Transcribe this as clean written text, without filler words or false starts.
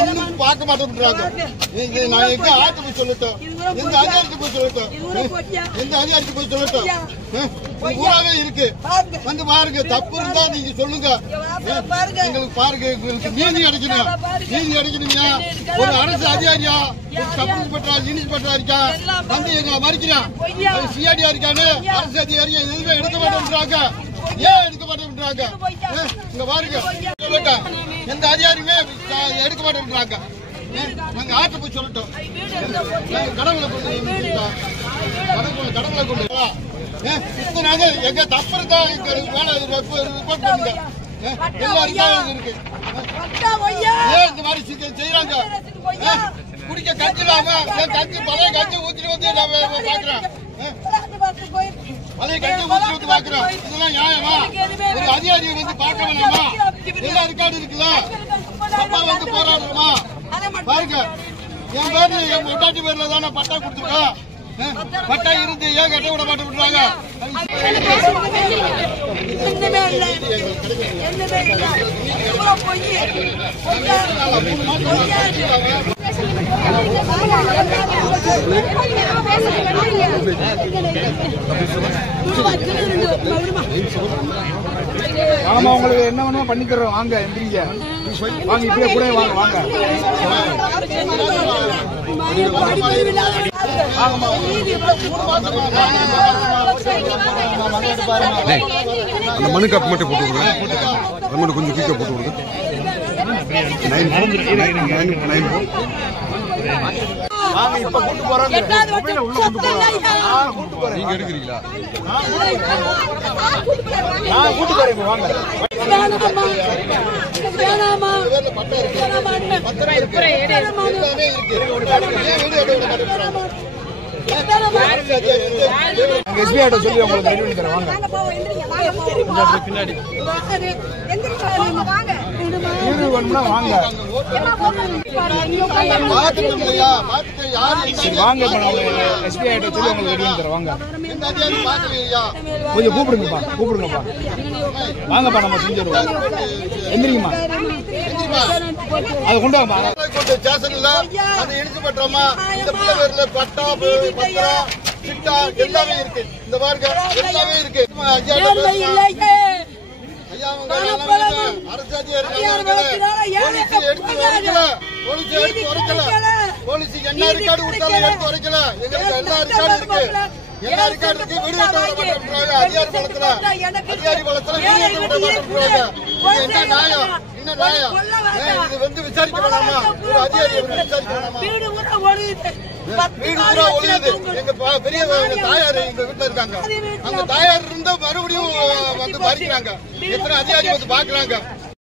ஒன்னும் பார்க்க மாட்டேன்றாங்க. நான் எங்க ஆட்டு போய் சொல்லட்டும், எந்த அதிகாரிக்கு போய் சொல்லட்டும், எந்த அதிகாரிக்கு போய் சொல்லட்டும். ஊராவே இருக்கு, வந்து பாருங்க. தப்பு இருந்தா நீங்க சொல்லுங்க, எங்களுக்கு பாருங்க. எங்களுக்கு நீதி கிடைக்கணும், நீதி கிடைக்கணுங்க. ஒரு அரசு அதிகாரியா, சப் இன்ஸ்பெக்டர், இன்ஸ்பெக்டர் இருக்கா, வந்து எங்களை மறிக்கிறான். சிஐடியா இருக்கானு அரசு அதிகாரியா எதுவுமே எடுக்க மாட்டேன்றாங்க. ஏன் எடுக்க மாட்டேன்றாங்க? இங்க பாருங்க, சொல்லட்டும். எந்த அதிகாரியுமே எடுக்க மாட்டேன்றாங்க. நாங்க ஆட்டு போய் சொல்லட்டும். கடவுளை கொண்டு எங்க தப்பு இருந்தா வேலை ரிப்போர்ட் பண்ணுங்க. எல்லாருக்கும் இருக்கு. ஏன் இந்த மாதிரி செய்யறாங்க? குடிக்க கஞ்சி இல்லாம கஞ்சி பழைய கஞ்சி ஊத்திட்டு வந்து பாக்குறேன். பழைய கஞ்சி ஊத்திட்டு வந்து பாக்குறோம். இதெல்லாம் நியாயமா? ஒரு அதிகாரியை வந்து பார்க்க வேணாமா? எல்லா ரெக்கார்டு இருக்குல்ல. அப்பா வந்து போராடுறோமா? பாருங்க, என் பேர்ல என் பொட்டாட்டி பேர்ல தானே பட்டா கொடுத்துருக்கோம். பட்டா இருந்து ஏன் கட்ட விட மாட்டேன் விடுறாங்க? ஆமா, உங்களுக்கு என்ன வேணுமோ பண்ணி தர்றோம். வாங்க, எந்திரிங்க, வாங்க, இப்படியே கூட வாங்க. வாங்க அந்த மனு கப் மட்டும் போட்டு விடுங்க. அது மட்டும் கொஞ்சம் குயிக்கா போட்டு விடுங்க. 9 வாங்க, இப்ப கூட்டு போறாங்க. உள்ள கூட்டு போறேன். நீங்க எடுக்கிறீங்களா? நான் கூட்டு போறேன். வாங்க. எஸ்பி ஆட்டோ சொல்லி உங்களுக்கு ரெடி பண்ணி தரேன். வாங்க பின்னாடி வீடு வேணும்னா வாங்க. வாங்க, எஸ்பி ஆட்டோ சொல்லி உங்களுக்கு ரெடி பண்ணி தரேன். வாங்க, கொஞ்சம் கூப்பிடுங்கப்பா. வாங்கப்பா, நம்ம செஞ்சிருவோம். எந்திரிங்கம்மா, அதை கொண்டு வாங்க. ஸ்டேஷன்ல அது இடிச்சு பண்றோமா? இந்த பிள்ளை பேர்ல பட்டா, பத்திரம், சிட்டா எல்லாமே இருக்கு. இந்த பாருங்க, எல்லாமே இருக்கு. ஐயா, அரசு போலீஸ் என்ன ரெக்கார்டு கொடுத்தாலும் எடுத்து உரைக்கல. எங்களுக்கு எல்லா ரெக்கார்டும் இருக்கு. எல்லா ரெக்கார்டு இருக்கு. வீடு கட்ட விட மாட்டேன்றாங்க. அதிகாரி பலத்துல வீடு கட்ட விட மாட்டேன்றாங்க. என்ன நியாயம்? என்ன நியாயம்? இது வந்து விசாரிக்க வேணாமா? ஒரு அதிகாரி விசாரிக்க வேணாமா? வீடு பூரா ஒழுகுது. எங்க பெரிய தாயார் எங்க வீட்டுல இருக்காங்க. அந்த தாயார் இருந்தா மறுபடியும் வந்து மறிக்கிறாங்க. எத்தனை அதிகாரி வந்து பாக்குறாங்க.